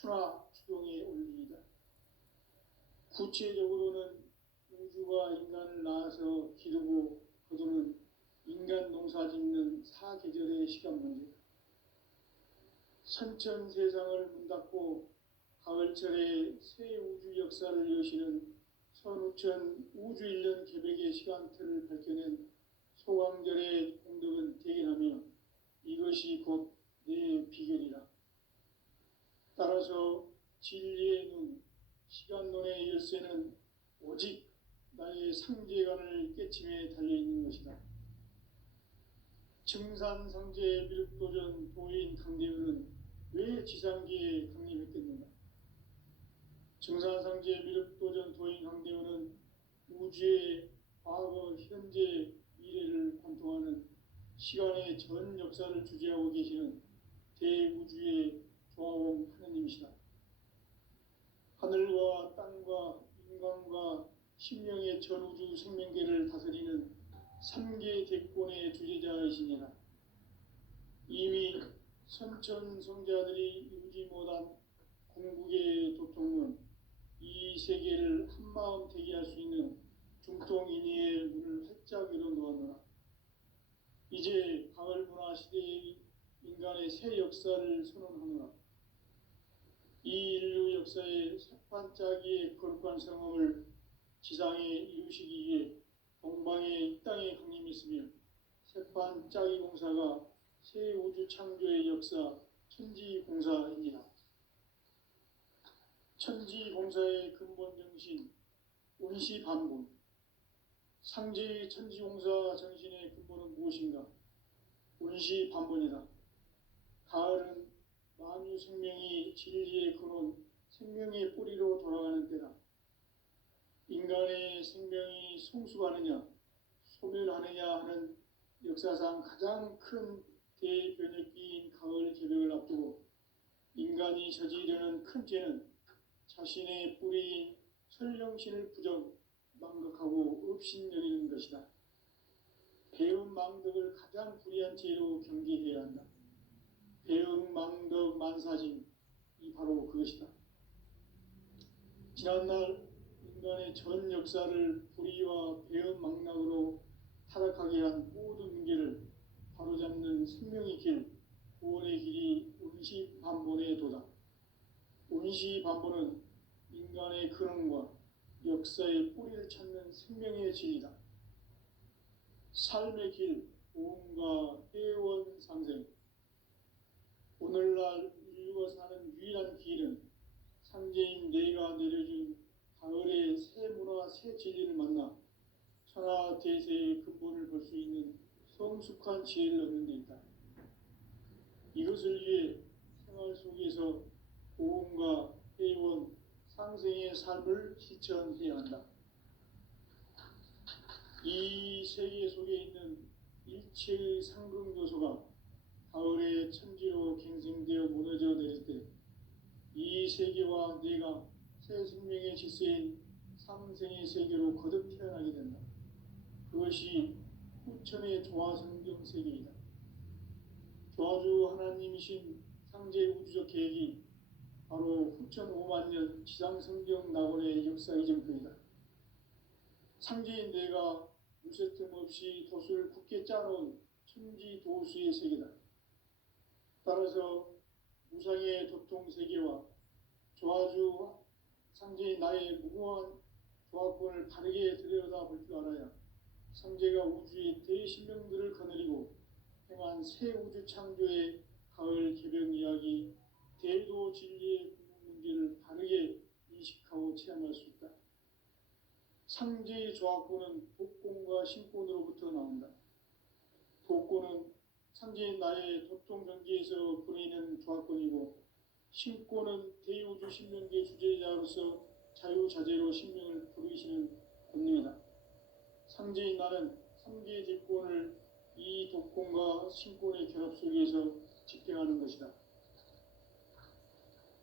추나 추동에 올리이다. 구체적으로는 우주가 인간을 낳아서 기르고 거두는 인간 농사 짓는 사계절의 시간 문제, 선천 세상을 문 닫고 가을철에 새 우주 역사를 여시는 선우천 우주일년 개백의 시간틀을 밝혀낸 소강절의 공덕은 대견하며 이것이 곧 내 비결이라. 따라서 진리의 눈, 시간론의 열쇠는 오직 나의 상제관을 깨침에 달려있는 것이다. 증산상제 미륵도전 도인 강대우는 왜 지상기에 강림했겠는가? 증산상제 미륵도전 도인 강대우는 우주의 과거, 현재, 미래를 관통하는 시간의 전 역사를 주재하고 계시는 대우주의 조화원 하느님이시다. 하늘과 땅과 인간과 신명의 전우주 생명계를 다스리는 삼계 대권의 주재자이시니라. 이미 선천성자들이 이루지 못한 궁극의 도통은 이 세계를 한마음 되게 할 수 있는 중통인의의 문을 활짝 열어놓았노라. 이제 가을 문화 시대의 인간의 새 역사를 선언하노라. 이 인류 역사의 새반짝이의 거룩한 성험을 지상에 이루시기 위해 동방의 이 땅에 강림했으며 새반짝이 공사가 새 우주 창조의 역사 천지공사입니다. 천지공사의 근본 정신 운시반본, 상제의 천지공사 정신의 근본은 무엇인가? 운시반본이다. 가을은 만유 생명이 진리의 근원, 생명의 뿌리로 돌아가는 때다. 인간의 생명이 성숙하느냐, 소멸하느냐 하는 역사상 가장 큰 대변혁기인 가을 개벽을 앞두고 인간이 저지르는 큰 죄는 자신의 뿌리인 설령신을 부정, 망각하고 업신여기는 것이다. 배은 망덕을 가장 불의한 죄로 경계해야 한다. 배은 망덕 만사짐, 이 바로 그것이다. 지난날 인간의 전 역사를 불의와 배은 망락으로 타락하게 한 모든 문제를 바로잡는 생명의 길, 구원의 길이 운시반본의 도다. 운시반본은 인간의 근원과 역사의 뿌리를 찾는 생명의 진리다. 삶의 길, 보험과 회원 상생. 오늘날 인류가 사는 유일한 길은 상제인 내가 내려준 가을의 새 문화, 새 진리를 만나 천하 대세의 근본을 볼 수 있는 성숙한 지혜를 얻는 데 있다. 이것을 위해 생활 속에서 보험과 회원, 상생의 삶을 실천해야 한다. 이 세계 속에 있는 일체의 상승 요소가 가을의 천지로 갱생되어 무너져 내릴 때 이 세계와 내가 새 생명의 질서인 상생의 세계로 거듭 태어나게 된다. 그것이 후천의 조화성경 세계이다. 조화주 하나님이신 상제 우주적 계획이 바로 후천 5만년 지상성경 낙원의 역사 이전편이다. 상제인 내가 무쇠 틈 없이 도수를 굳게 짜놓은 천지 도수의 세계다. 따라서 무상의 도통 세계와 조화주 상제인 나의 무궁한 조화권을 바르게 들여다볼 줄 알아야 상제가 우주의 대신명들을 거느리고 행한 새 우주 창조의 가을 개벽 이야기, 대도 진리의 문제를 바르게 인식하고 체험할 수 있다. 상제의 조화권은 복권과 신권으로부터 나온다. 복권은 상제인 나의 도통 경계에서 보내는 조화권이고, 신권은 대우주 신명계 주제자로서 자유자재로 신명을 부르시는 권능이다. 상제인 나는 3개의 대권을 이 독권과 신권의 결합 속에서 집행하는 것이다.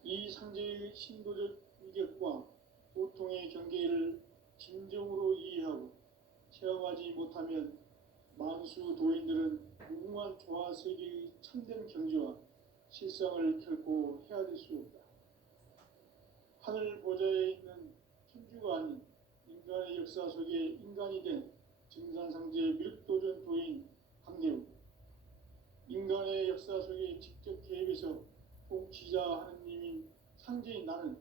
이 상제의 신도적 위격과 보통의 경계를 진정으로 이해하고 체험하지 못하면 만수 도인들은 무궁한 조화 세계의 참된 경지와 실상을 결코 헤아릴 수 없다. 하늘 보좌에 있는 천주가 아닌 인간의 역사 속에 인간이 된 증산상제 미륵도전 도인 강대우, 인간의 역사 속에 직접 개입해서 통치자 하느님인 상제인 나는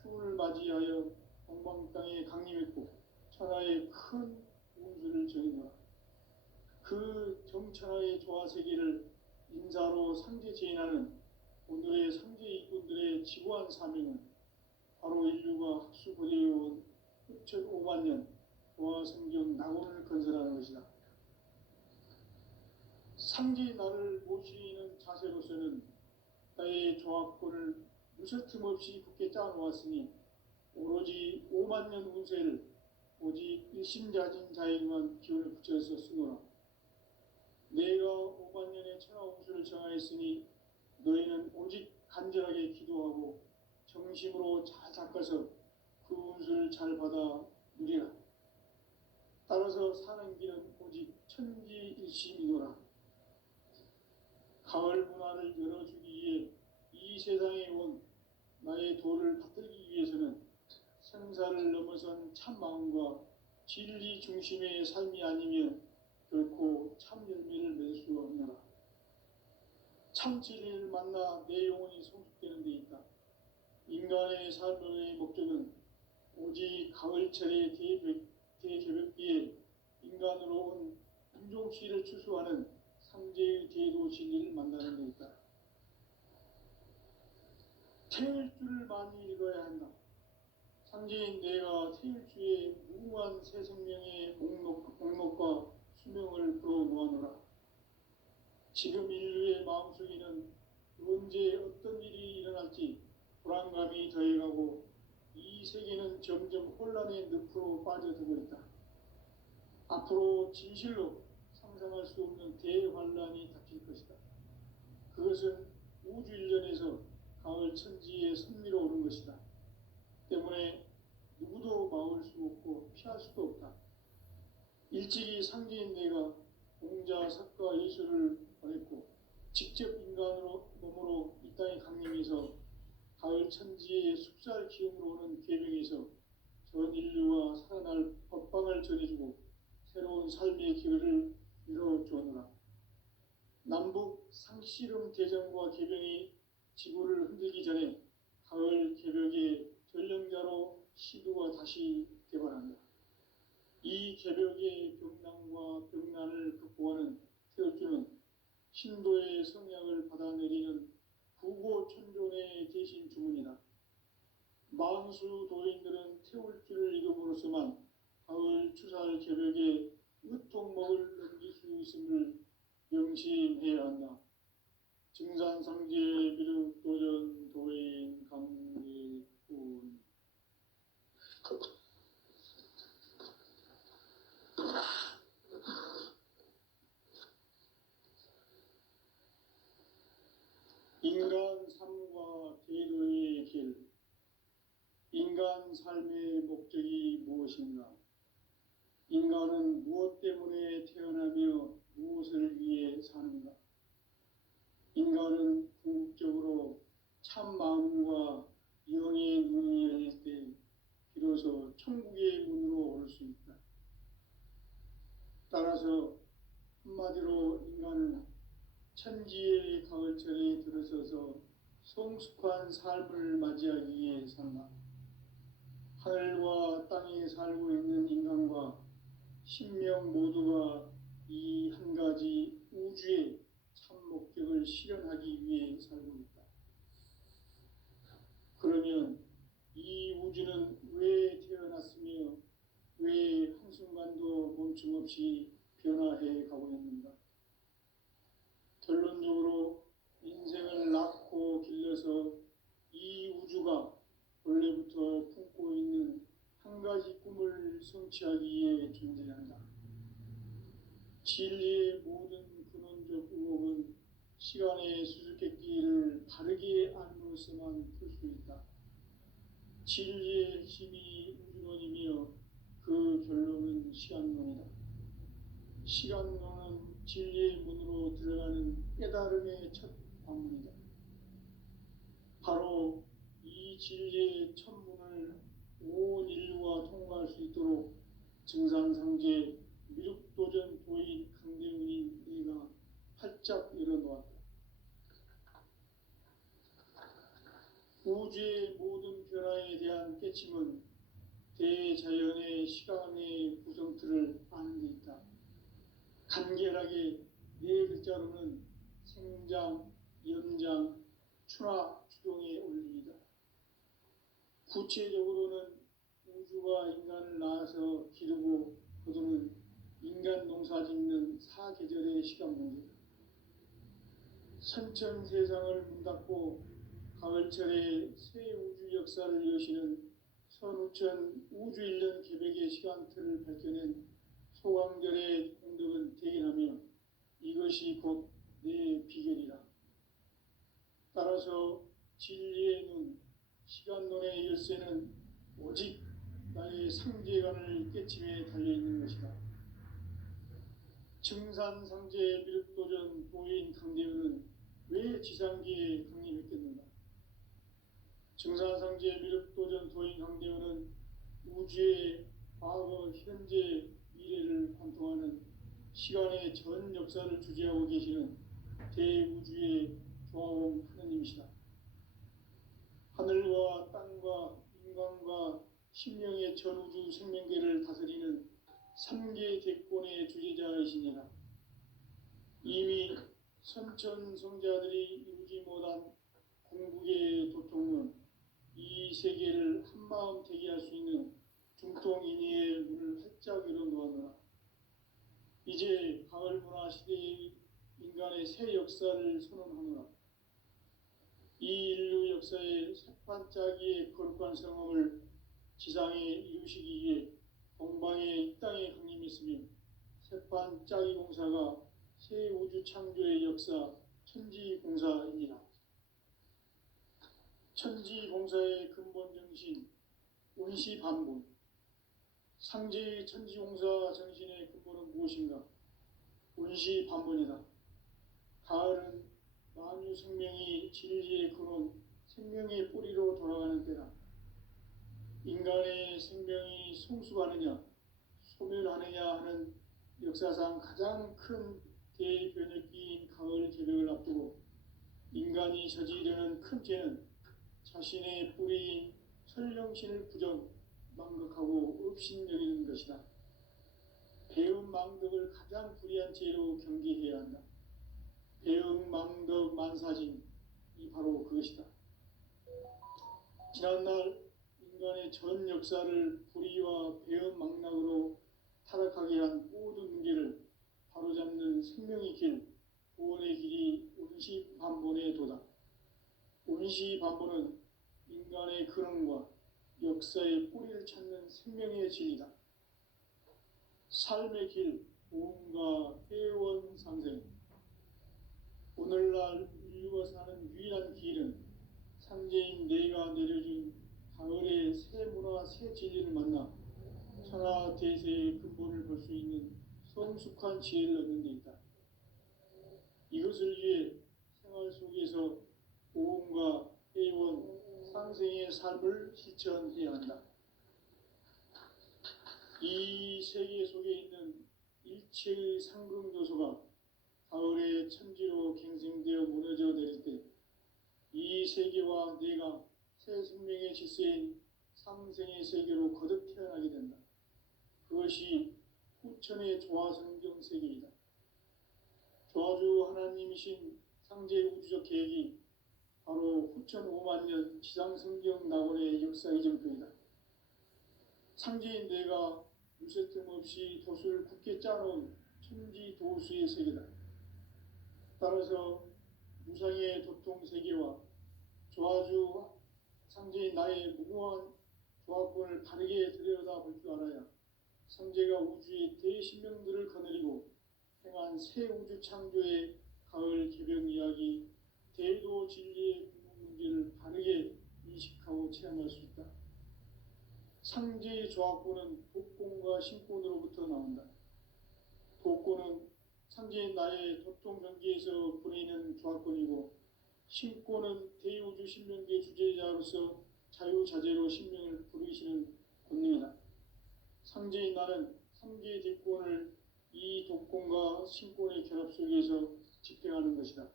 추운을 맞이하여 동방 땅에 강림했고 천하의 큰 운수를 정해노라. 그 정천하의 조화세계를 인사로 상제 제인하는 오늘의 상제 이꾼들의 지구한 사명은 바로 인류가 학수고대해온 6,500만 년 조화성경 낙원을 건설하는 것이다. 상제의 나를 모시는 자세로서는 나의 조합권을 무서틈 없이 굳게 짜놓았으니 오로지 5만 년 운세를 오직 일심자진 자에게만 기운을 붙여서 쓰노라. 내가 5만 년의 천하 운수를 정하였으니 너희는 오직 간절하게 기도하고 정심으로 잘 닦아서 그 운수를 잘 받아 누리라. 따라서 사는 길은 오직 천지일심이노라. 가을 문화를 열어주기 위해 이 세상에 온 나의 도를 받들기 위해서는 생사를 넘어선 참 마음과 진리 중심의 삶이 아니면 결코 참 열매를 맺을 수 없노라. 참 진리를 만나 내 영혼이 성숙되는 데 있다. 인간의 삶의 목적은 오직 가을철의 대개벽기에 인간으로 온 인종시를 추수하는 상제의 대도 진리를 만나는 데 있다. 태일주를 많이 읽어야 한다. 상제인 내가 태일주의 무궁한 새 생명의 목록과 수명을 불어 모아노라. 지금 인류의 마음속에는 언제 어떤 일이 일어날지 불안감이 더해가고 이 세계는 점점 혼란의 늪으로 빠져들고 있다. 앞으로 진실로 상상할 수 없는 대환란이 닥칠 것이다. 그것은 우주 일련에서 가을 천지의 선미로 오는 것이다. 때문에 누구도 막을 수 없고 피할 수도 없다. 일찍이 상제인 내가 공자, 석가, 예수를 보냈고 직접 인간으로 몸으로 이 땅에 강림해서 가을 천지의 숙살 기운으로 오는 계명에서 전 인류가 살아날 법방을 전해주고 새로운 삶의 길을 열어주었노라. 남북 상씨름 대전과 개병이 지구를 흔들기 전에 가을 개벽의 전령자로 시두가 다시 개발한다. 이 개벽의 병난과 병난을 극복하는 태울주는 신도의 성약을 받아내리는 구고천존의 대신 주문이다. 만수 도인들은 태울주를 이름으로서만 가을 추살 개벽의 으통목을 넘길 수 있음을 명심해야 한다. 증산상제 미륵도전 도인 강길군. 인간 삶과 대도의 길. 인간 삶의 목적이 무엇인가? 인간은 무엇 때문에 태어나며 무엇을 위해 사는가? 인간은 궁극적으로 참 마음과 영의 문이 열릴 때 비로소 천국의 문으로 올 수 있다. 따라서 한마디로 인간은 천지의 가을철에 들어서서 성숙한 삶을 맞이하기 위해 산다. 하늘과 땅에 살고 있는 인간과 신명 모두가 이 한 가지 우주의 참 목적을 실현하기 위해 살고 있다. 그러면 이 우주는 왜 태어났으며 왜 한순간도 멈춤 없이 변화해 가고 있는가? 결론적으로 인생을 낳고 길러서 이 우주가 원래부터 품고 있는 한 가지 꿈을 성취하기 위해 존재한다. 진리의 모든 근원적 의혹은 시간의 수수께끼를 바르게 알므로서만 풀 수 있다. 진리의 핵심이 우주론이며 그 결론은 시간론이다. 시간론은 진리의 문으로 들어가는 깨달음의 첫 방문이다. 바로 이 이 진리의 천문을 온 인류가 통과할 수 있도록 증산상제 미륵도전 도인 강대훈이 네가 활짝 열어놓았다. 우주의 모든 변화에 대한 깨침은 대자연의 시간의 구성틀을 아는 데 있다. 간결하게 네 글자로는 생장, 연장, 추나 추동의 원리이다. 구체적으로는 우주가 인간을 낳아서 기르고 거두는 인간 농사 짓는 사계절의 시간 문제다. 선천 세상을 문 닫고 가을철에 새 우주 역사를 여시는 선우천 우주 1년 계백의 시간틀을 밝혀낸 소강절의 공덕은 대견하며 이것이 곧 내 비결이라. 따라서 진리의 눈, 시간론의 열쇠는 오직 나의 상제관을 깨침에 달려있는 것이다. 증산상제 미륵도전 도인 강대훈은 왜 지상기에 강림했겠는가? 증산상제 미륵도전 도인 강대훈은 우주의 과거, 현재, 미래를 관통하는 시간의 전 역사를 주재하고 계시는 대우주의 조화원 하느님이시다. 하늘과 땅과 인간과 신명의 전우주 생명계를 다스리는 3계 대권의 주제자이시니라. 이미 선천성자들이 이루지 못한 궁극의 도통은 이 세계를 한마음 되게 할 수 있는 중통인의의 문을 활짝 열어놓았노라. 이제 가을 문화 시대의 인간의 새 역사를 선언하노라. 이 인류 역사의 새판짜기의 거룩한 성험을 지상에 이루시기 위해 동방에 이 땅에 강림했으며 새판짜기 공사가 새 우주 창조의 역사 천지공사이니라. 천지공사의 근본 정신 운시반본. 상제의 천지공사 정신의 근본은 무엇인가? 운시반본이다. 가을은 만유 생명이 진리의 근원, 생명의 뿌리로 돌아가는 때다. 인간의 생명이 성숙하느냐, 소멸하느냐 하는 역사상 가장 큰 대변혁기인 가을 개벽을 앞두고 인간이 저지르는 큰 죄는 자신의 뿌리인 설령신을 부정, 망극하고 업신여기는 것이다. 배움 망덕을 가장 불의한 죄로 경계해야 한다. 배움 망덕 만사진이 바로 그것이다. 지난날 인간의 전 역사를 불의와 배움 망락으로 타락하게 한 모든 문제를 바로잡는 생명의 길, 구원의 길이 운시반본의 도다. 운시반본은 인간의 근원과 역사의 뿌리를 찾는 생명의 진리다. 삶의 길, 보험과 회원 상생. 오늘날 인류가 사는 유일한 길은 상제인 내가 내려준 가을의 새 문화, 새 진리를 만나 천하 대세의 근본을 볼 수 있는 성숙한 지혜를 얻는 데 있다. 이것을 위해 생활 속에서 보험과 회원, 상생의 삶을 실천해야 한다. 이 세계 속에 있는 일체의 상승요소가 가을의 천지로 갱생되어 무너져 내릴 때 이 세계와 내가 새 생명의 질서인 상생의 세계로 거듭 태어나게 된다. 그것이 후천의 조화성경 세계이다. 조화주 하나님이신 상제 우주적 계획이 바로 후천 5만 년 지상성경 낙원의 역사 이정표이다. 상제인 내가 무쇠 틈 없이 돛을 굳게 짜놓은 천지 도수의 세계다. 따라서 무상의 도통 세계와 조화주 상제인 나의 무모한 조화권을 바르게 들여다볼 줄 알아야 상제가 우주의 대신명들을 거느리고 행한 새 우주 창조의 가을 개벽 이야기, 대도 진리의 궁극 문제를 바르게 인식하고 체험할 수 있다. 상제의 조화권은 독권과 신권으로부터 나온다. 독권은 상제인 나의 도통 경계에서 보내는 조화권이고, 신권은 대우주 신명계 주제자로서 자유자재로 sinh命을 부르시는 권능이다. 상제인 나는 삼계의 뒷권을 이 독권과 신권의 결합 속에서 집행하는 것이다.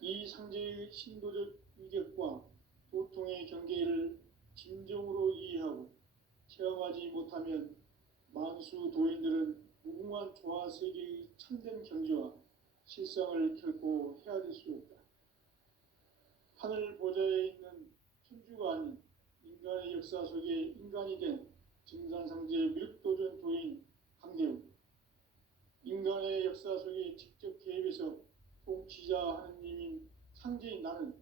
이 상제의 신도적 위격과 도통의 경계를 진정으로 이해하고 체험하지 못하면 만수 도인들은 무궁한 조화 세계의 참된 경지와 실상을 결코 헤아릴 수 없다. 하늘 보좌에 있는 천주가 아닌 인간의 역사 속에 인간이 된 증산상제 미륵도전 도인 강대우, 인간의 역사 속에 직접 개입해서 통치자 하느님인 상제인 나는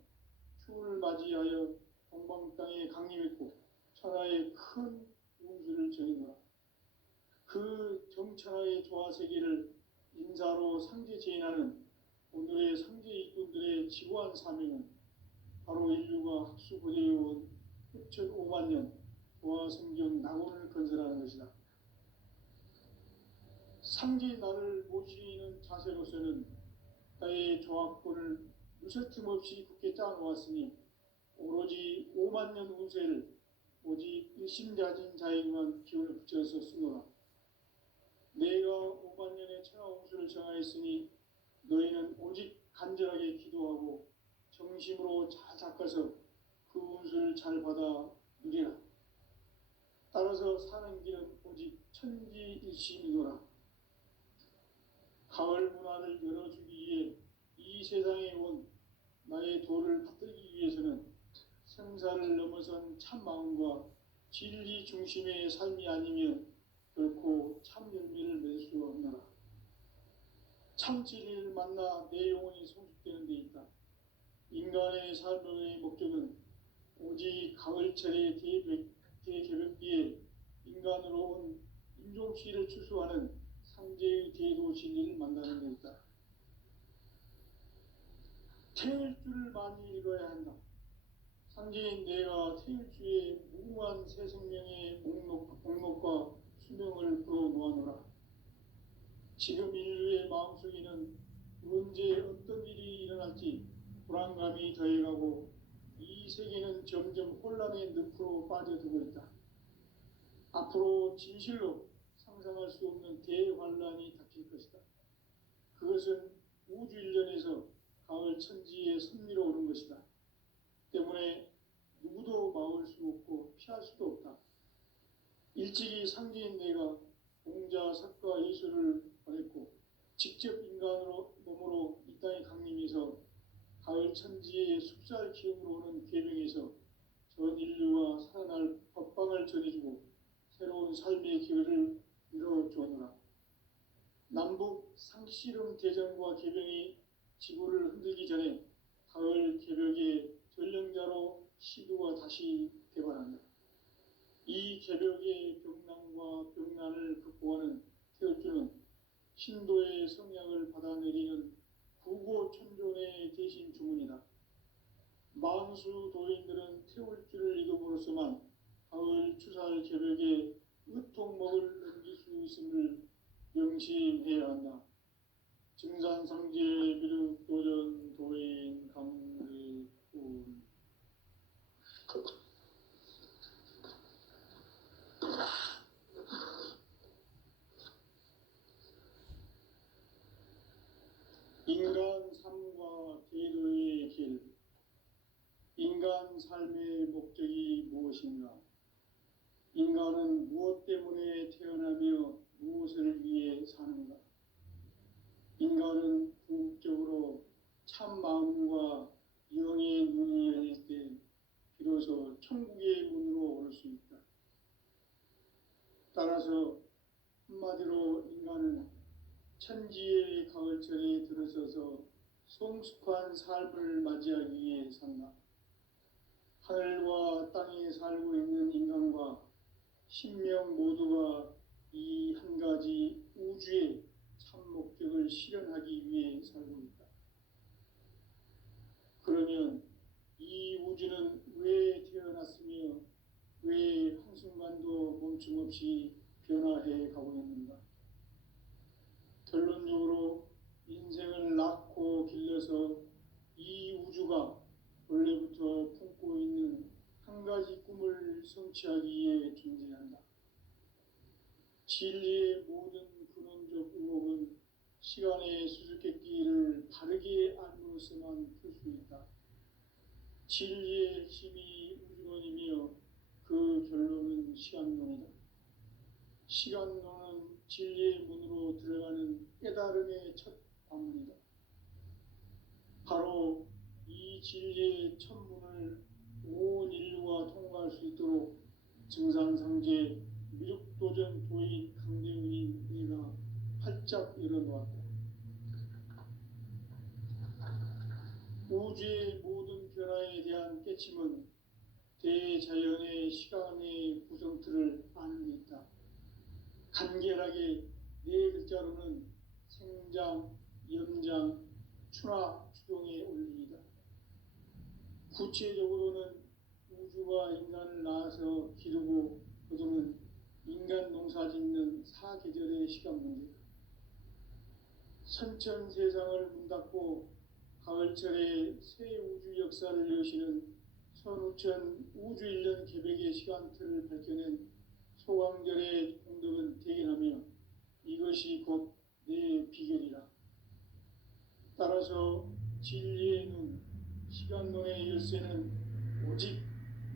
추운을 맞이하여 동방 땅에 강림했고 천하의 큰 운수를 정했노라. 그 정천하의 조화세계를 인사로 상제 제인하는 오늘의 상제 일꾼들의 지구한 사명은 바로 인류가 학수고대해온 6,500만 년 조화성경 낙원을 건설하는 것이다. 상제인 나를 모시는 자세로서는 나의 조합권을 무설틈 없이 굳게 짜놓았으니 오로지 5만 년 운세를 오직 일심가진 자에게만 기운을 붙여서 쓰노라. 내가 5만 년의 천하 운수를 정하였으니 너희는 오직 간절하게 기도하고 정심으로 잘 닦아서 그 운수를 잘 받아 누리라. 따라서 사는 길은 오직 천지일심이노라. 가을 문화를 열어주기 위해 이 세상에 온 나의 도를 받들기 위해서는 생사를 넘어선 참 마음과 진리 중심의 삶이 아니면 결코 참 열매를 맺을 수 없노라. 참 진리를 만나 내 영혼이 성숙되는 데 있다. 인간의 삶의 목적은 오직 가을철의 대개벽기에 인간으로 온 인종시를 추수하는 상제의 대도 진리를 만나는 데 있다. 태일 줄을 많이 읽어야 한다. 상제인 내가 태일주의 무궁한 새 생명의 목록과 수명을 불어놓아노라. 지금 인류의 마음속에는 언제 어떤 일이 일어날지 불안감이 더해가고 이 세계는 점점 혼란의 늪으로 빠져들고 있다. 앞으로 진실로 상상할 수 없는 대환란이 닥칠 것이다. 그것은 우주 일련에서 가을 천지에 선미로 오는 것이다. 때문에 누구도 막을 수 없고 피할 수도 없다. 일찍이 상제인 내가 공자, 석가, 예수를 보냈고 직접 인간으로 몸으로 이 땅에 강림해서 가을 천지의 숲살 기운으로 오는 계명에서 전 인류가 살아날 법방을 전해주고 새로운 삶의 기회를 이뤄주었노라. 남북 상씨름 대전과 개병이 지구를 흔들기 전에 가을 개벽의 전령자로 시도가 다시 개발한다. 이 개벽의 병난과 병난을 극복하는 태울주는 신도의 성약을 받아내리는 구고천존의 대신 주문이다. 만수 도인들은 태울주를 읽음으로써만 가을 추살 개벽에 의통목을 넘길 수 있음을 명심해야 한다. 증산상제 미륵도전 도인 강의군 인간 삶과 계도의 길. 인간 삶의 목적이 무엇인가? 인간은 무엇 때문에 태어나며 무엇을 위해 사는가? 인간은 궁극적으로 참 마음과 영의 눈이 열릴 때 비로소 천국의 문으로 올 수 있다. 따라서 한마디로 인간은 천지의 가을철에 들어서서 성숙한 삶을 맞이하기 위해 산다. 하늘과 땅에 살고 있는 인간과 신명 모두가 이 한 가지 우주의 참 목적을 실현하기 위해 살고 있다. 그러면 이 우주는 왜 태어났으며 왜 한순간도 멈춤없이 변화해 가고 있는가? 결론적으로 인생을 낳고 길러서 이 우주가 원래부터 품고 있는 성취하기에 존재한다. 진리의 모든 근원적 의혹은 시간의 수수께끼를 바르게 알므로써만 풀 수 있다. 진리의 핵심이 우주론이며 그 결론은 시간론이다. 시간론은 진리의 문으로 들어가는 깨달음의 첫 관문이다. 바로 이 진리의 첫 문을 온 인류가 통과할 수 있도록 증산상제 미륵도전 도인 강대훈인 내가 활짝 열어놓았다. 우주의 모든 변화에 대한 깨침은 대자연의 시간의 구성틀을 아는 데 있다. 간결하게 네 글자로는 생장, 연장, 추나 추동의 원리이다. 구체적으로는 우주가 인간을 낳아서 기르고 거두는 인간 농사 짓는 사계절의 시간 문제다. 선천 세상을 문닫고 가을철에 새 우주 역사를 여시는 선우천 우주 1년 개백의 시간틀을 밝혀낸 소강절의 공덕은 대견하며 이것이 곧 내 비결이라. 따라서 진리의 눈, 시간론의 열쇠는 오직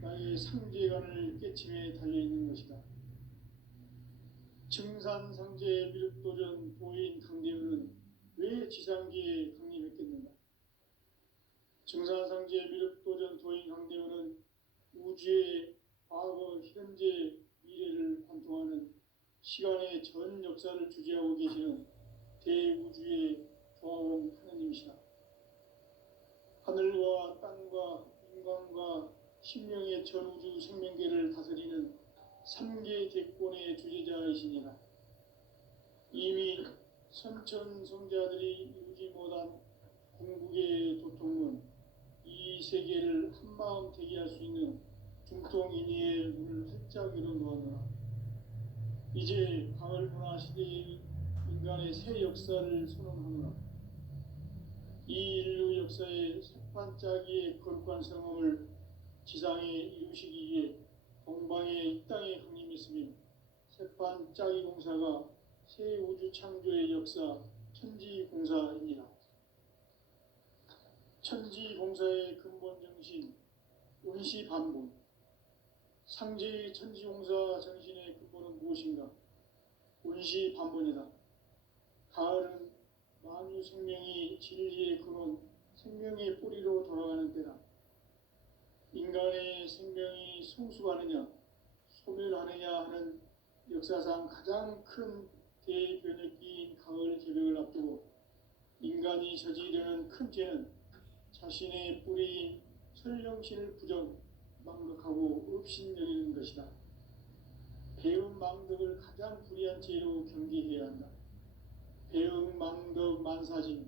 나의 상제관을 깨침에 달려있는 것이다. 증산상제 미륵도전 도인 강대훈은 왜 지상기에 강림했겠는가? 증산상제 미륵도전 도인 강대훈은 우주의 과거, 현재, 미래를 관통하는 시간의 전 역사를 주재하고 계시는 대우주의 조화원 하느님이시다. 하늘과 땅과 인간과 신명의 전우주 생명계를 다스리는 3계 대권의 주재자이시니라. 이미 선천성자들이 이루지 못한 궁극의 도통은 이 세계를 한마음 되게 할 수 있는 중통인의의 문을 활짝 열어놓았노라. 이제 가을문화 시대의 인간의 새 역사를 선언하노라. 이 인류 역사의 새판짜기의 거룩한 성험을 지상에 이루시기 위해 동방의 이 땅에 강림했으며 새판짜기 공사가 새 우주 창조의 역사 천지공사입니다. 천지공사의 근본 정신 운시반본. 상제의 천지공사 정신의 근본은 무엇인가? 운시반본이다. 가을은 만유 생명이 진리의 근원, 생명의 뿌리로 돌아가는 때다. 인간의 생명이 성숙하느냐, 소멸하느냐 하는 역사상 가장 큰 대변혁기인 가을 개벽을 앞두고 인간이 저지르는 큰 죄는 자신의 뿌리인 설령신을 부정, 망덕하고 업신여기는 것이다. 배움 망덕을 가장 불의한 죄로 경계해야 한다. 배움 망덕 만사징이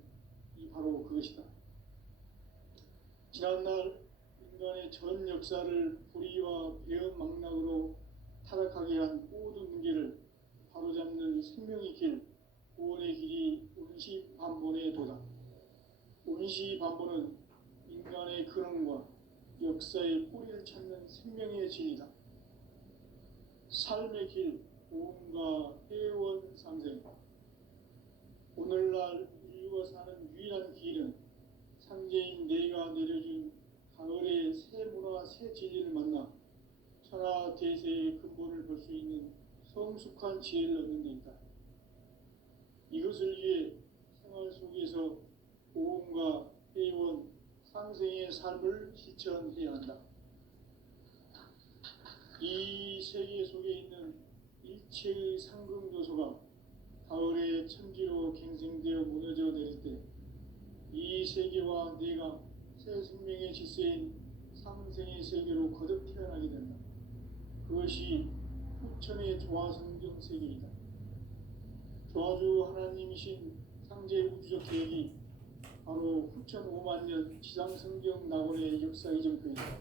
바로 그것이다. 지난날 인간의 전 역사를 불의와 배움 망락으로 타락하게 한 모든 문제를 바로잡는 생명의 길, 구원의 길이 운시반본의 도다. 운시반본은 인간의 근원과 역사의 뿌리를 찾는 생명의 진리다. 삶의 길, 고음과 회원 상생. 오늘날 인류가 사는 유일한 길은 상제인 내가 내려준 가을의 새 문화, 새 진리를 만나 천하 대세의 근본을 볼 수 있는 성숙한 지혜를 얻는 데 있다. 이것을 위해 생활 속에서 고음과 회원, 상생의 삶을 실천해야 한다. 이 세계 속에 있는 일체의 상금 요소가 가을의 천지로 갱생되어 무너져 내릴 때 이 세계와 내가 새 생명의 질서인 상생의 세계로 거듭 태어나게 된다. 그것이 후천의 조화성경 세계이다. 조화주 하나님이신 상제 우주적 계획이 바로 후천 5만 년 지상성경 낙원의 역사 이전표이다.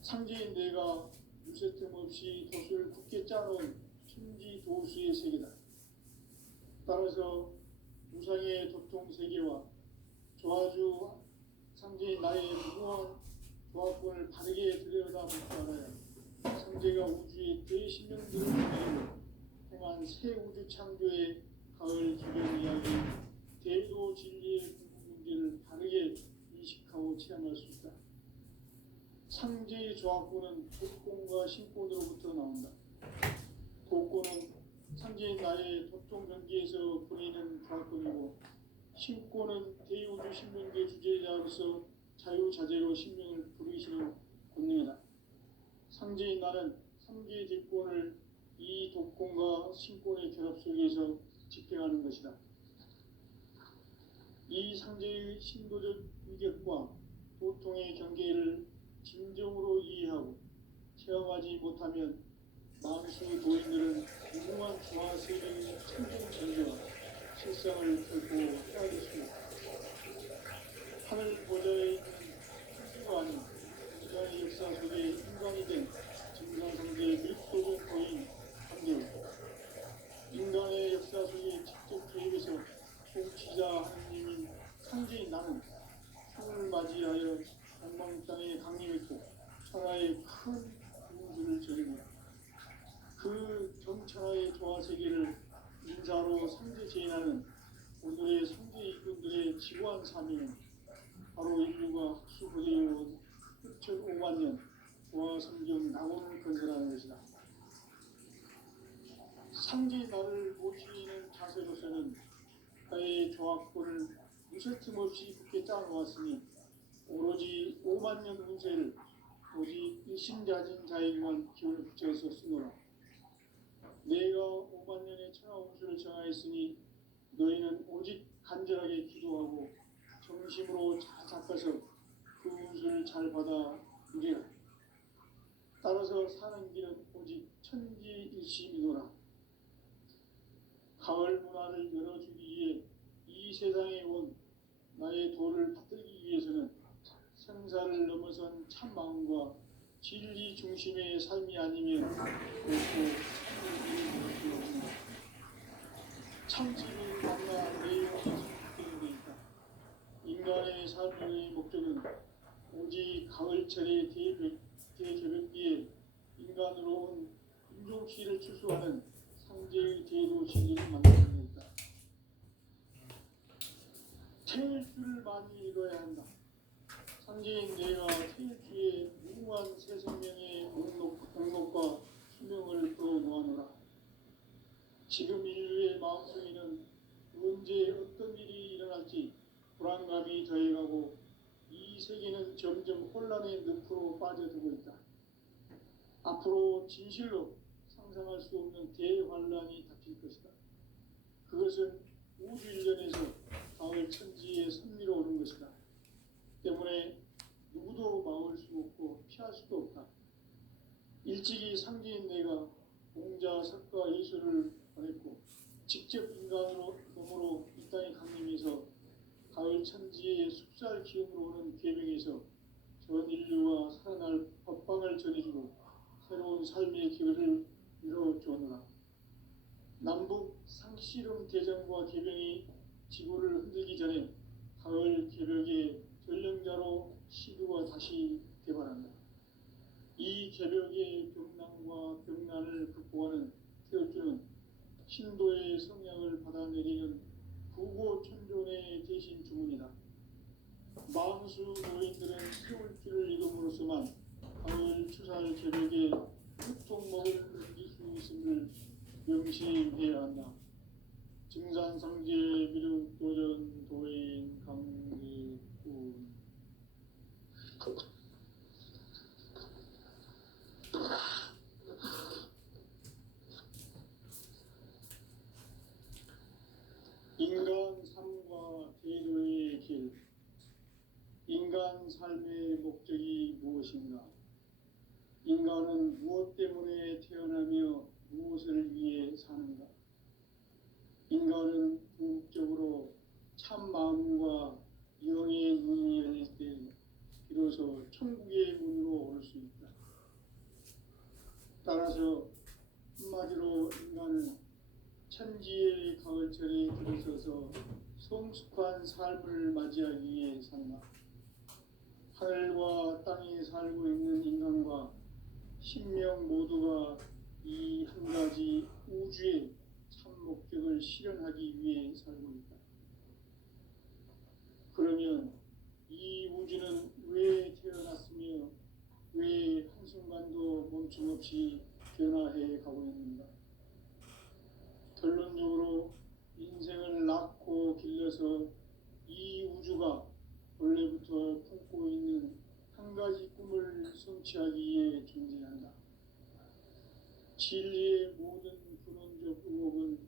상제인 내가 유세틈 없이 도수를 굳게 짜놓은 천지 도수의 세계다. 따라서 우상의 도통 세계와 조화주 상제인 나의 무궁한 조합권을 바르게 들여다볼 줄 알아야 성제가 우주의 대신령들을 보내고 행한 새 우주 창조의 가을 기별 이야기, 대도 진리의 궁극 문제를 바르게 인식하고 체험할 수 있다. 상제의 조합구는 독공과 신권으로부터 나온다. 독고는 상제의 나의 독종 경기에서 보이는 조합권이고, 신권은 대우주 신명계 주제자로서 자유자재로 신명을 부르시는 권능이다. 상제의 나는 3개의 뒷권을 이 독권과 신권의 결합 속에서 집행하는 것이다. 이 상제의 신도적 위격과 도통의 경계를 진정으로 이해하고 체험하지 못하면 만수 도인들은 무궁한 조화 세계의 천정 전개와 실상을 결코 헤아릴 수 있다. 하늘 보좌에 있는 천주가 아닌 인간의 역사 속에 인간이 된 증상상제의 밀도적 도인 한계고, 인간의 역사 속에 직접 개입해서 통치자 하느님인 상제인 나는 풍을 맞이하여 영광 땅에 강림했고 천하의 큰 우주를 전입니다. 그 경천하의 조화세계를 인사로 상제 제인하는 오늘의 상제 이꾼들의 지구한 사명은 바로 인류가 학수고대해온 6,500만 년 조화성경 낙원을 건설하는 것이다. 상제 나를 모시는 자세로서는 나의 조합권을 무쇠틈 없이 굳게 짜놓았으니 오로지 5만 년 운세를 오직 일심자진 자에게만 기운을 붙여서 쓰노라. 내가 5만 년의 천하 운수를 정하였으니 너희는 오직 간절하게 기도하고 정심으로 잘 닦아서 그 운수를 잘 받아 누리라. 따라서 사는 길은 오직 천지일심이노라. 가을 문화를 열어주기 위해 이 세상에 온 나의 도를 받들기 위해서는 생사를 넘어선 참 마음과 진리 중심의 삶이 아니면 결코 참지를 만나 내 영혼이 성숙되는 데 있다. 인간의 삶의 목적은 오직 가을철의 대개벽기에 인간으로 온 인종시를 추수하는 상제의 대도 진리를 만나는 데 있다. 태일주를 많이 읽어야 한다. 상제인 내가 태일주의 무궁한 새 생명의 목록과 수명을 풀어놓아노라. 지금 인류의 마음속에는 언제 어떤 일이 일어날지 불안감이 더해가고 이 세계는 점점 혼란의 늪으로 빠져들고 있다. 앞으로 진실로 상상할 수 없는 대환란이 닥칠 것이다. 그것은 우주 일련에서 가을 천지의 섭리로 오는 것이다. 때문에 누구도 막을 수 없고 피할 수도 없다. 일찍이 상제인 내가 공자, 석가, 예수를 보냈고 직접 인간으로 몸으로 이 땅에 강림해서 가을 천지의 숲살 기운으로 오는 계명에서 전 인류와 살아날 법방을 전해주고 새로운 삶의 기회를 이뤄주었노라. 남북 상씨름 대전과 개병이 지구를 흔들기 전에 가을 개벽의 전령자로 시두가 다시 개발한다. 이 개벽의 병난과 병난을 극복하는 태엽주는 신도의 성향을 받아내리는 구고천존의 대신 주문이다. 만수 노인들은 태울주를 읽음으로써만 가을 추살 개벽의 흑통목을 넘길 수 있음을 명심해야 한다. 증산상제 미륵도전 도인 강제군. 인간 삶과 대도의 길. 인간 삶의 목적이 무엇인가? 인간은 무엇 때문에 태어나며 무엇을 위해 사는가? 인간은 궁극적으로 참 마음과 영의 눈이 열릴 때 비로소 천국의 문으로 올 수 있다. 따라서 한마디로 인간은 천지의 가을철에 들어서서 성숙한 삶을 맞이하기 위해 산다. 하늘과 땅에 살고 있는 인간과 신명 모두가 이 한 가지 우주의 참 목적을 실현하기 위해 살고 있다. 그러면 이 우주는 왜 태어났으며 왜 한순간도 멈춤 없이 변화해 가고 있는가? 결론적으로 인생을 낳고 길러서 이 우주가 원래부터 품고 있는 한 가지 꿈을 성취하기 위해 존재한다. 진리의 모든 근원적 의혹은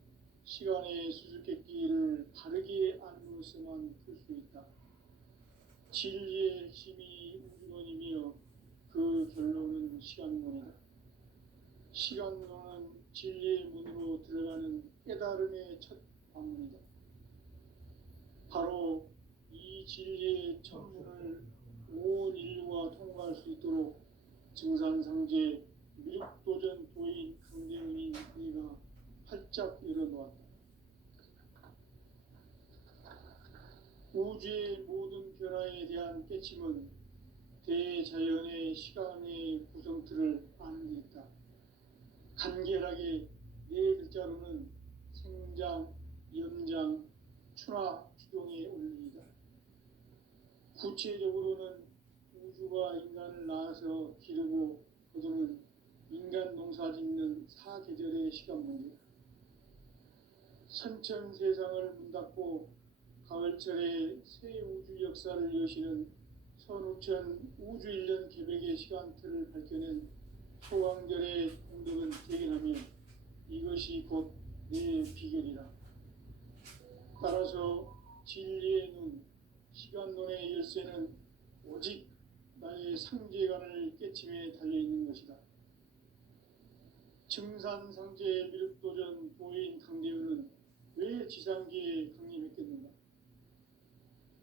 시간의 수수께끼를 바르게 알므로서만 풀 수 있다. 진리의 핵심이 우주론이며 그 결론은 시간론이다. 시간론은 진리의 문으로 들어가는 깨달음의 첫 관문이다. 바로 이 진리의 첫 문을 온 인류가 통과할 수 있도록 증산상제 미륵도전 도인 강대훈이 네가 활짝 열어놓았다. 우주의 모든 변화에 대한 깨침은 대자연의 시간의 구성틀을 아는 데 있다. 간결하게 네 글자로는 생장, 연장, 추나 추동의 원리이다. 구체적으로는 우주가 인간을 낳아서 기르고 거두는 인간 농사 짓는 사계절의 시간 문제다. 선천 세상을 문 닫고 가을철에 새 우주 역사를 여시는 선우천 우주 1년 계백의 시간틀을 밝혀낸 소강절의 공덕은 대견하며 이것이 곧 내 비결이라. 따라서 진리의 눈, 시간론의 열쇠는 오직 나의 상제관을 깨침에 달려있는 것이다. 증산상제 미륵도전 도인 강대훈은 왜 지상계에 강림했겠는가?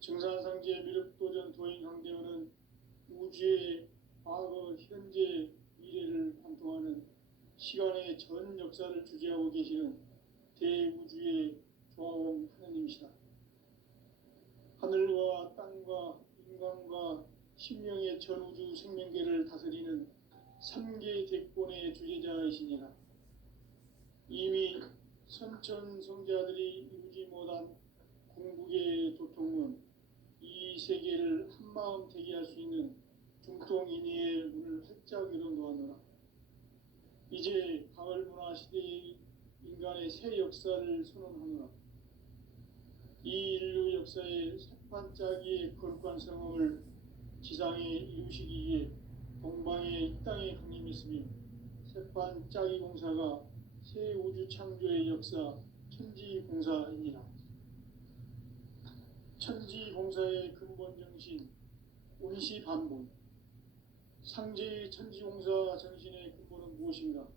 증산상제 미륵도전 도인 강대훈은 우주의 과거, 현재, 미래를 관통하는 시간의 전 역사를 주재하고 계시는 대우주의 조화원 하느님이시다. 하늘과 땅과 인간과 신명의 전우주 생명계를 다스리는 3개 대권의 주제자이시니라. 이미 선천성자들이 이루지 못한 궁극의 도통은 이 세계를 한마음 되게 할 수 있는 중통인의의 문을 활짝 열어놓았노라. 이제 가을 문화 시대의 인간의 새 역사를 선언하노라. 이 인류 역사의 새반짝이의 거룩한 성험을 지상에 이루시기 위해 동방의 이 땅에 강림했으며 새반짝이 공사가 새 우주 창조의 역사 천지공사이니라. 천지공사의 근본 정신 온시반본. 상제의 천지공사 정신의 근본은 무엇인가?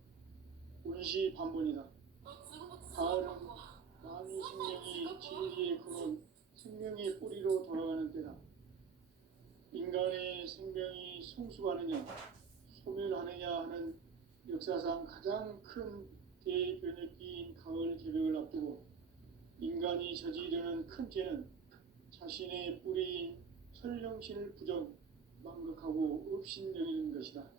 온시반본이다. 가을은 만유 생명이 진리의 근원, 생명의 뿌리로 돌아가는 때다. 인간의 생명이 성숙하느냐, 소멸하느냐 하는 역사상 가장 큰 대변혁기인 가을 개벽을 앞두고 인간이 저지르는 큰 죄는 자신의 뿌리인 설령신을 부정, 망극하고 업신여기는 것이다.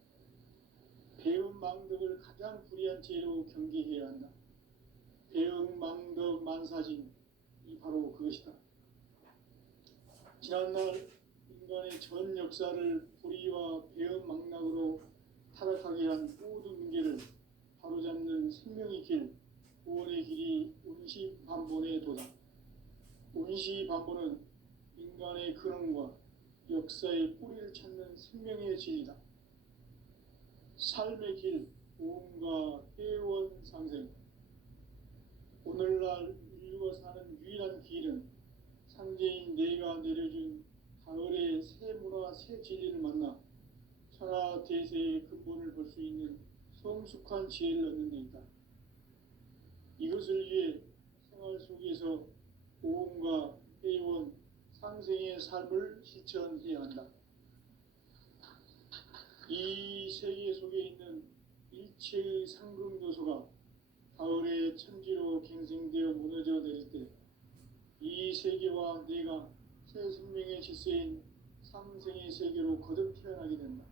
배운 망덕을 가장 불의한 죄로 경계해야 한다. 배은 망덕 만사진, 이 바로 그것이다. 지난날 인간의 전 역사를 불의와 배은 망락으로 타락하게 한 모든 문제를 바로잡는 생명의 길, 구원의 길이 온시반본의 도다. 온시반본은 인간의 근원과 역사의 뿌리를 찾는 생명의 진리다. 삶의 길, 보험과 회원 상생. 오늘날 인류가 사는 유일한 길은 상제인 내가 내려준 가을의 새 문화, 새 진리를 만나 천하 대세의 근본을 볼 수 있는 성숙한 지혜를 얻는 데 있다. 이것을 위해 생활 속에서 보험과 회원, 상생의 삶을 실천해야 한다. 이 세계 속에 있는 일체의 상금도소가 가을의 천지로 갱생되어 무너져 내릴 때 이 세계와 내가 새 생명의 질서인 상생의 세계로 거듭 태어나게 된다.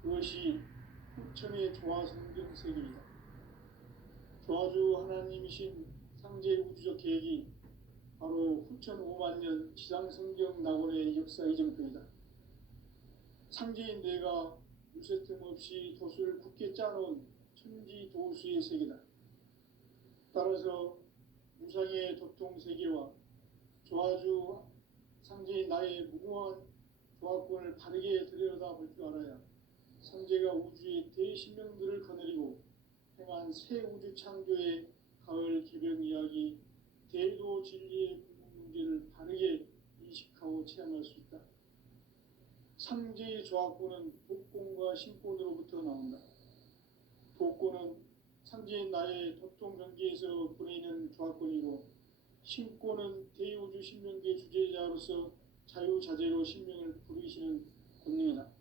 그것이 후천의 조화성경 세계이다. 조화주 하나님이신 상제 우주적 계획이 바로 후천 5만 년 지상성경 낙원의 역사 이정표이다. 상제인 내가 무쇠틈 없이 도수를 굳게 짜놓은 천지 도수의 세계다. 따라서 무상의 도통 세계와 조화주 상제인 나의 무궁한 조화권을 바르게 들여다볼 줄 알아야 상제가 우주의 대신명들을 거느리고 행한 새 우주 창조의 가을 개변 이야기, 대도 진리의 궁극 문제를 바르게 인식하고 체험할 수 있다. 상제의 조화권은 복권과 신권으로부터 나온다. 복권은 상제인 나의 도통 경계에서 보내는 조화권이고, 신권은 대우주 신명계 주제자로서 자유자재로 신명을 부르시는 권능이다.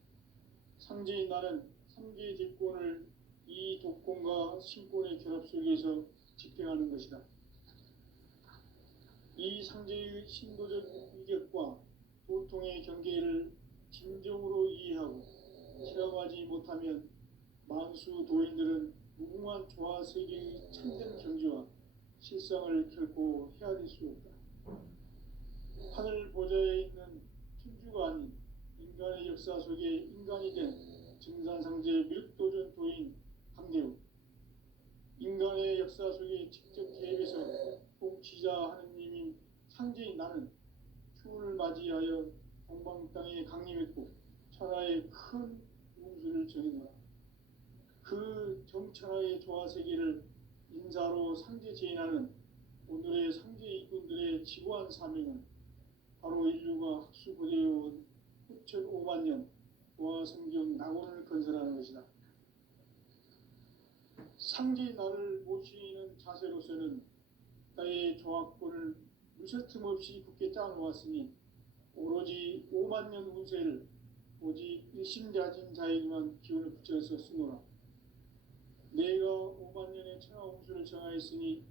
상제인 나는 3개의 뒷권을 이 독권과 신권의 결합 속에서 집행하는 것이다. 이 상제의 신도적 위격과 도통의 경계를 진정으로 이해하고 체험하지 못하면 만수 도인들은 무궁한 조화 세계의 참된 경지와 실상을 결코 헤아릴 수 없다. 하늘 보좌에 있는 천주가 아닌 인간의 역사 속에 인간이 된 증산상제 밀도전 도인 강대우, 인간의 역사 속에 직접 개입해서 통치자 하느님인 상제인 나는 추운을 맞이하여 동방 땅에 강림했고 천하의 큰 운수를 정해놓아 그 정천하의 조화 세계를 인사로 상제 제인하는 오늘의 상제 이꾼들의 지고한 사명은 바로 인류가 학수고대해온 후천 5만 년 조화 성경 낙원을 건설하는 것이다. 상제인 나를 모시는 자세로서는 나의 조화권을 무쇠틈 없이 굳게 짜놓았으니 오로지 5만 년 운세를 오직 일심자진 자에게만 기운을 붙여서 쓰노라. 내가 5만 년의 천하 운수를 정하였으니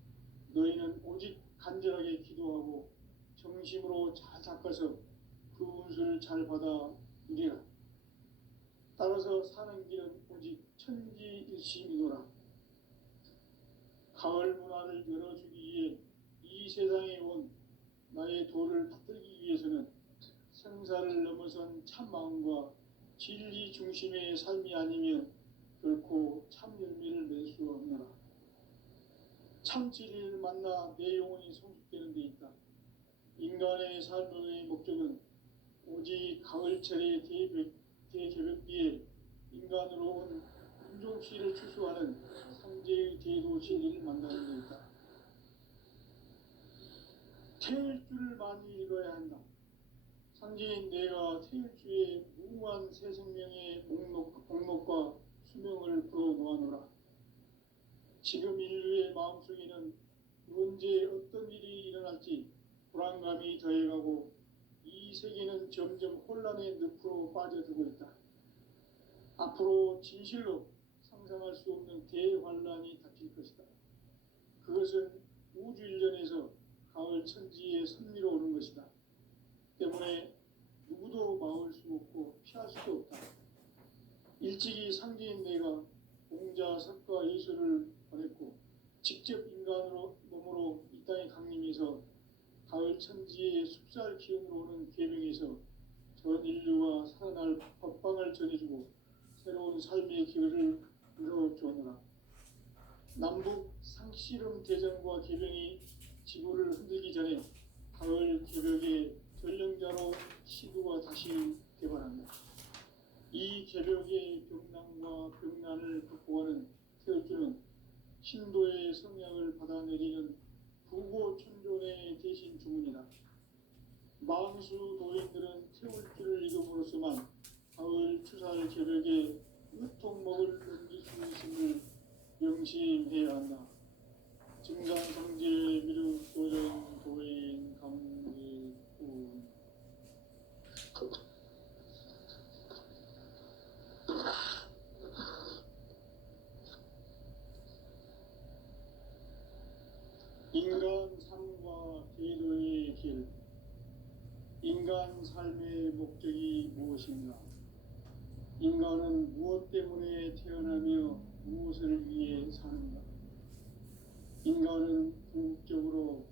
너희는 오직 간절하게 기도하고 정심으로 잘 닦아서 그 운수를 잘 받아 누리라. 따라서 사는 길은 오직 천지일심이노라. 가을 문화를 열어주기 위해 이 세상에 온 나의 도를 받들기 위해서는 생사를 넘어선 참마음과 진리 중심의 삶이 아니면 결코 참 열매를 맺을 수 없노라. 참 진리를 만나 내 영혼이 성숙되는 데 있다. 인간의 삶의 목적은 오직 가을철의 대개벽비에 인간으로 온 인종씨를 추수하는 상제의 대도 진리를 만나는 데 있다. 태일 줄을 많이 읽어야 한다. 상제인 내가 태일주의 무궁한 새 생명의 목록과 수명을 풀어놓아노라. 지금 인류의 마음속에는 언제 어떤 일이 일어날지 불안감이 더해가고 이 세계는 점점 혼란의 늪으로 빠져들고 있다. 앞으로 진실로 상상할 수 없는 대환란이 닥칠 것이다. 그것은 우주 일련에서 가을 천지의 섭리로 오는 것이다. 때문에 누구도 막을 수 없고 피할 수도 없다. 일찍이 상제인 내가 공자, 석가, 예수를 보냈고 직접 인간으로 몸으로 이 땅에 강림해서 가을 천지의 숲살 기운으로 오는 계명에서 전 인류가 살아날 법방을 전해주고 새로운 삶의 기회를 열어주었노라. 남북 상씨름 대전과 계병이 지구를 흔들기 전에 가을 개벽의 전령자로 시구가 다시 개발한다. 이 개벽의 병난과 병난을 극복하는 태울주는 신도의 성향을 받아내리는 부고천존의 대신 주문이다. 만수 도인들은 태울주를 읽음으로써만 가을 추살 개벽에 으통먹을 넘길 수 있음을 명심해야 한다. 증산상제 미륵도전 도인 감리꾼 인간 삶과 기도의 길. 인간 삶의 목적이 무엇인가? 인간은 무엇 때문에 태어나며 무엇을 위해 사는가? 인간은 궁극적으로